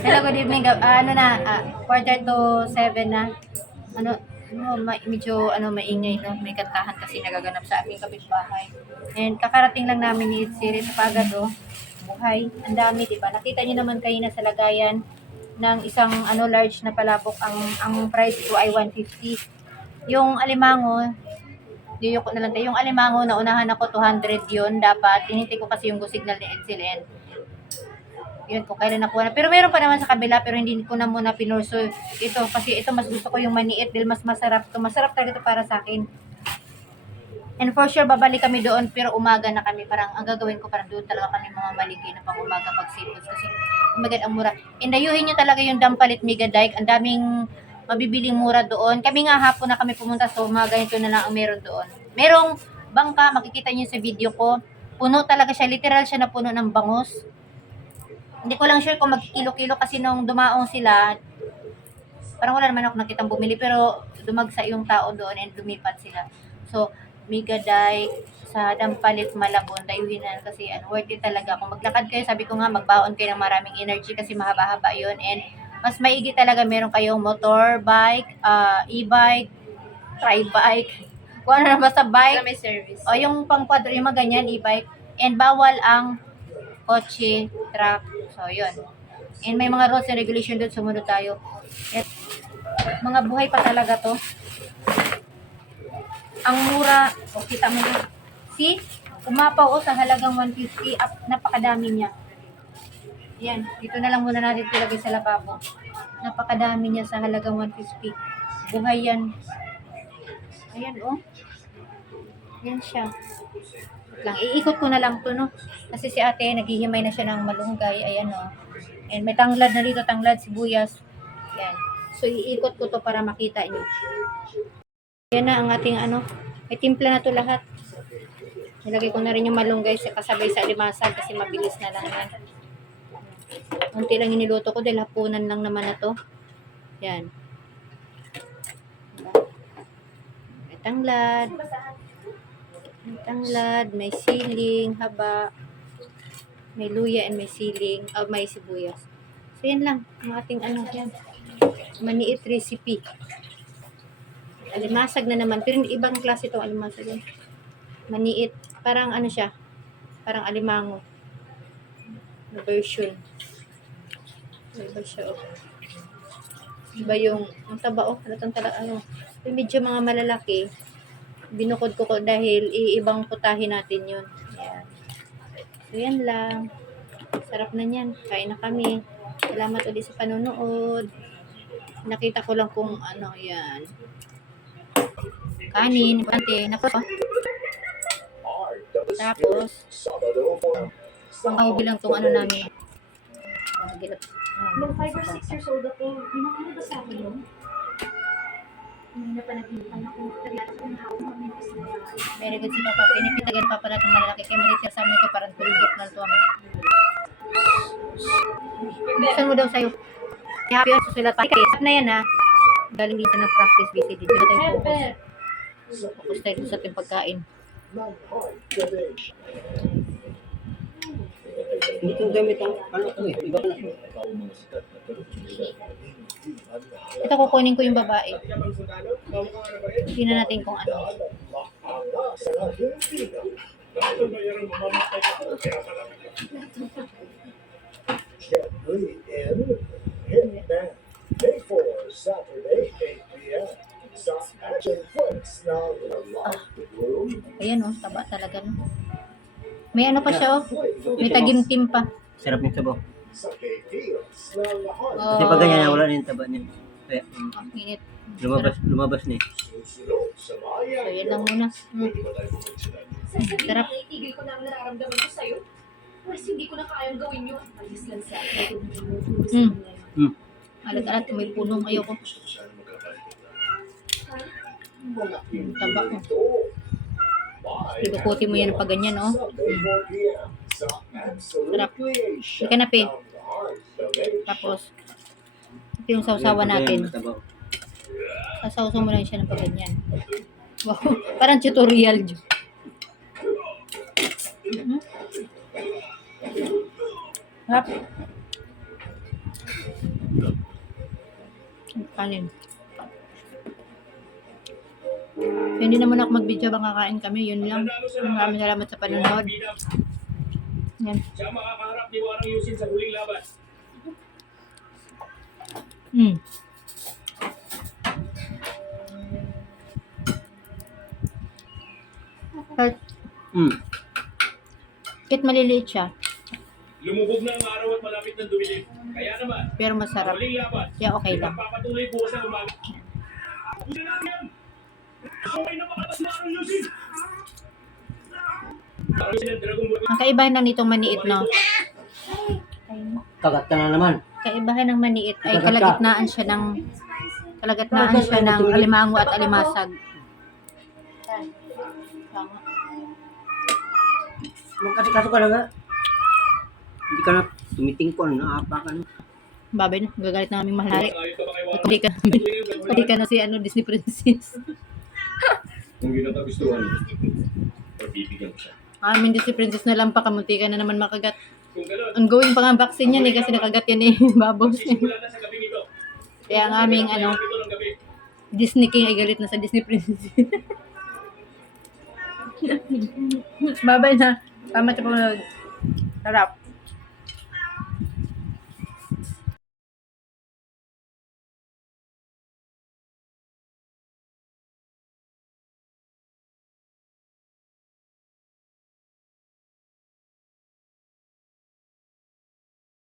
Hello, good evening. Quarter to 7 na. Medyo maingay, no? May kantahan kasi nagaganap sa aming kapitbahay. And kakarating lang namin ni Siri sa Pagad, oh. Buhay. Ang dami, di ba? Nakita niyo naman kayo na sa lagayan ng isang large na palabok. Ang price ko ay 150. Yung alimango, yuyuko na lang tayo. Yung alimango, naunahan ako 200 yun. Dapat, hinintay ko kasi yung go signal ni Excellent. Yun, kung kailan nakuha na. Pero meron pa naman sa kabila, pero hindi ko na muna pinurso ito. Kasi ito, mas gusto ko yung maniit dahil mas masarap to. Masarap talaga ito para sa akin. And for sure, babalik kami doon, pero umaga na kami. Parang, ang gagawin ko, parang doon talaga kami mga maligay na pang umaga pag seafoods. Kasi, umagad ang mura. Indayuhin nyo talaga yung Dampalit Mega Dike. Ang daming mabibiling mura doon. Kami nga hapon na kami pumunta, so mga ganito na lang ang meron doon. Merong bangka, makikita nyo sa video ko. Puno talaga siya. Literal siya na puno ng bangus. Hindi ko lang sure kung magkikilo-kilo kasi nung dumaong sila, parang wala naman ako nakitang bumili, pero dumagsa yung tao doon and lumipat sila. So, Mega Dike sa Dampalit, Malabon, dayuhin na kasi worth it talaga. Kung maglakad kayo, sabi ko nga, magbaon kayo ng maraming energy kasi mahaba-haba yun. And mas maigi talaga, meron kayong motorbike, e-bike, tri-bike, kung ano na basta bike. May service. O yung pang-quadro, yung mga ganyan, e-bike. And bawal ang kotse, truck. So, yun. And may mga rules and regulation doon, sumunod tayo. At mga buhay pa talaga to. Ang mura, o kita mo yun. See? Umapaw sa halagang 150. Napakadami niya. Yan. Dito na lang muna natin ilagay sa lababo. Napakadami niya sa halagang 150. Buhay yan. Ayan, oh. Yan siya. Lang. Iikot ko na lang to, no? Kasi si ate, naghihimay na siya ng malunggay. Ayan, oh. And may tanglad na dito, tanglad, sibuyas. Yan. So, iikot ko to para makita niyo. Yan na ang ating may timpla na to lahat. Nilagay ko na rin yung malunggay kasabay sa alimasag kasi mabilis na lang yan. Unti lang iniluto ko dahil hapunan lang naman na to. Yan. May tanglad. May tanglad, may siling, haba, may luya, and may siling, may sibuyas. So, yan lang. Ang ating yan. Maniit recipe. Alimasag na naman. Pero ibang klase itong alimasag. Yan. Maniit. Parang siya. Parang alimango. Na version. Iba siya, oh. Iba yung taba, oh. Medyo mga malalaki. Binukod ko dahil iibang putahin natin yun. Ayan. So, yan lang. Sarap na yan. Kain na kami. Salamat ulit sa panonood. Nakita ko lang kung yan. Kanin. Tapos, pangkahubi lang itong namin. Nung 5 or 6 years old ako, hindi ba sa akin yun? Hindi na panaglipan ako. Very good si Papa. Pinipitagan pa pala itong malalaki. Kaya malit sa amin ko parang tulog na ito. Buksan mo daw sa'yo. Happy yun. Susulat pa. Stop na yan, ha. Galing dito ng practice visit. Dito na tayo focus. Focus tayo sa ating pagkain. Hindi kong gamit ang ko eh. Iba na. Ito kukunin ko yung babae. Tingnan natin kung ano. Ayan, oh, taba talaga, no. May pa siya, oh. May tagimtim pa. Sarap yung sabaw. Oh. Kasi pag ganyan, wala na yung taba niya. Kaya, Init. lumabas na eh. So, yan lang muna. Sarap. Itigil ko na ang nararamdaman ko sa'yo. Mas hindi ko na kayang gawin yun. Alis lang sa akin. Alat-alat, may punong ayoko. Taba, oh. Ibukuti mo yan pag ganyan, oh. Sarap. Ika na, pe. Tapos, ito yung sausawan natin. Sasawsaw mo lang siya ng pag ganyan. Wow, parang tutorial. Sarap. kanin. Hindi naman ako mag-video bang kakain kami. Yun lang. Maraming salamat sa panonood. Yan. Siya makakaharap ni Warang Yusin sa huling laban. Mm. Kahit maliliit siya, Lumubog na ang araw at malapit ng dumilim. Kaya naman, pero masarap. huling laban. Kaya okay lang. Papatuloy bukas ng umaga. Una na yan! Okay na makatas na Warang Yusin! Warang Yusin ang Dragon Ball. Ang kaibahan lang nitong maniit, no? Kagat ka na naman. Kaibahan ng maniit ay kalagitnaan siya ng alimango at alimasag. Magkasikaso ka na nga. Hindi ka na tumitingkon, naapakan. Babay na, gagalit na kaming mahalari. Ayos ka ba kay Warang? Pati ka, pati ka na si Disney Princess. Kung yun ang kagustuhan, pagbibigyan ko siya. Amin Disney Princess na lang pa, kamunti ka na naman makagat. Kung gano'n, Ongoing pa nga ang vaccine yan kasi nakagat yan babos. sisimula na sa gabing ito. Kaya ang aming Ito ng gabi. Disney King ay galit na sa Disney Princess. Babay na. Tama sa panonood. Sarap.